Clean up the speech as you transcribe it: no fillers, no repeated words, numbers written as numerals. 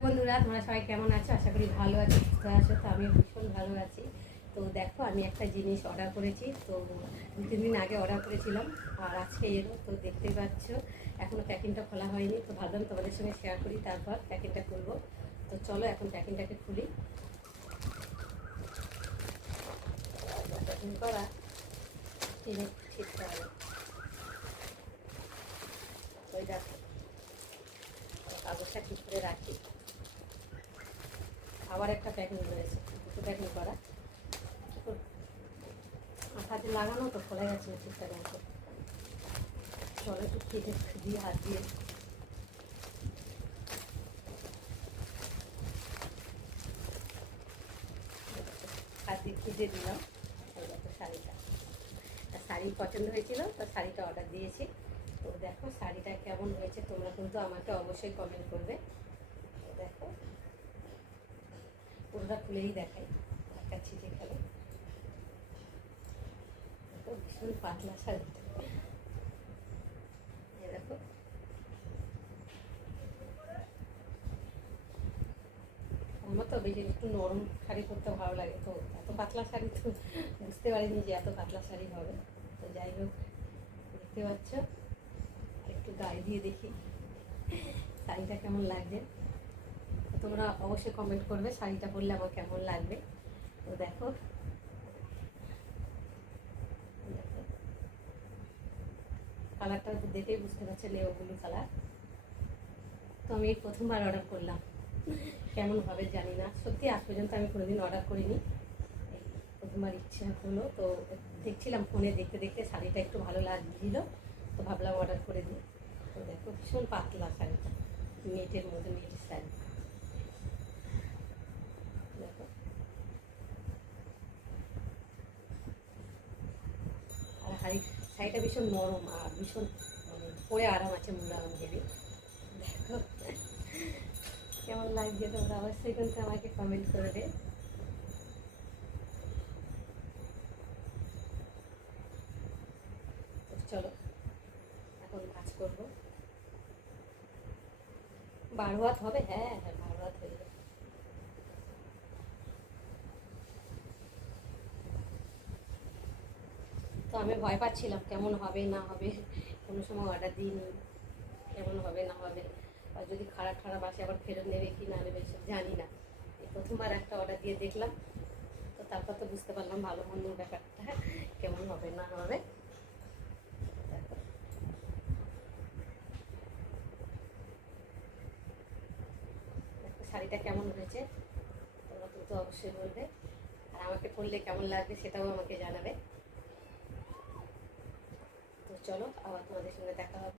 বন্ধুরা, তোমরা সবাই কেমন আছো? আশা করি ভালো আছো, সুস্থ আছো। তো আমি ভীষণ ভালো আছি। তো দেখো, আমি একটা জিনিস অর্ডার করেছি। তো 2-3 দিন আগে অর্ডার করেছিলাম, আর আজকে এলো। তো দেখতেই পাচ্ছ, এখনও প্যাকিংটা খোলা হয়নি। তো ভাবলাম তোমাদের সঙ্গে শেয়ার করি, তারপর প্যাকিংটা খুলবো। তো চলো এখন প্যাকিংটাকে খুলি। প্যাকিং করা জিনিস ছিটতে হবে। ওই দেখো, কাগজটা ঠিক করে রাখি। আবার একটা প্যাকিং রয়েছে, দুটো প্যাকিং করা। হাতে লাগানো তো খোলা গেছে না ঠিকঠাক মতো। চলো একটু কেটে দিয়ে হাত দিয়ে কেটে দিলাম। দেখো শাড়িটা, শাড়ি পছন্দ হয়েছিল, তো শাড়িটা অর্ডার দিয়েছি। তো দেখো শাড়িটা কেমন হয়েছে, তোমরা কিন্তু আমাকে অবশ্যই কমেন্ট করবে। তো দেখো, পুরোটা খুলেই দেখাই, দেখাচ্ছি যেখানে। দেখো ভীষণ পাতলা শাড়িটা, দেখো। আমার তো বেশি একটু নরম শাড়ি পরতে ভালো লাগে, তো এত পাতলা শাড়ি তো বুঝতে পারিনি যে এত পাতলা শাড়ি হবে। তো যাই হোক, দেখতে পাচ্ছ। একটু গায়ে দিয়ে দেখি শাড়িটা কেমন লাগছে। তোমরা অবশ্যই কমেন্ট করবে শাড়িটা পরলে আমার কেমন লাগবে। তো দেখো, কালারটা দেখেই বুঝতে পারছে, লেও ব্লু কালার। তো আমি এই প্রথমবার অর্ডার করলাম, কেমন হবে জানি না। সত্যি আজ পর্যন্ত আমি কোনোদিন অর্ডার করিনি, এই প্রথমবার ইচ্ছা হলো। তো দেখছিলাম ফোনে, দেখতে দেখতে শাড়িটা একটু ভালো লাগছিল, তো ভাবলাম অর্ডার করে দিই। তো দেখো ভীষণ পাতলা শাড়িটা, নেটের মধ্যে নেটের শাড়ি। দেখো, আর শাড়িটা ভীষণ নরম আর ভীষণ মানে পরে আরাম আছে, মুলায়ম দেবে। দেখো কেমন লাগছে, তোমরা অবশ্যই কিন্তু আমাকে কমেন্ট করবে। চলো এখন কাজ করবো। 12 হাত হবে, হ্যাঁ হ্যাঁ, 12 হাত হয়ে যাবে। তো আমি ভয় পাচ্ছিলাম কেমন হবে না হবে, কোনো সময় অর্ডার দিইনি, কেমন হবে না হবে, আর যদি খারাপ খারাপ আসে আবার ফেরত নেবে কি না নেবে সব জানি না। এই প্রথমবার একটা অর্ডার দিয়ে দেখলাম, তো তারপর তো বুঝতে পারলাম ভালো মন্দ ব্যাপারটা কেমন হবে না হবে। শাড়িটা কেমন হয়েছে তোমরা কিন্তু অবশ্যই বলবে, আর আমাকে পরলে কেমন লাগবে সেটাও আমাকে জানাবে। তো চলো, আবার তোমাদের সঙ্গে দেখা হবে।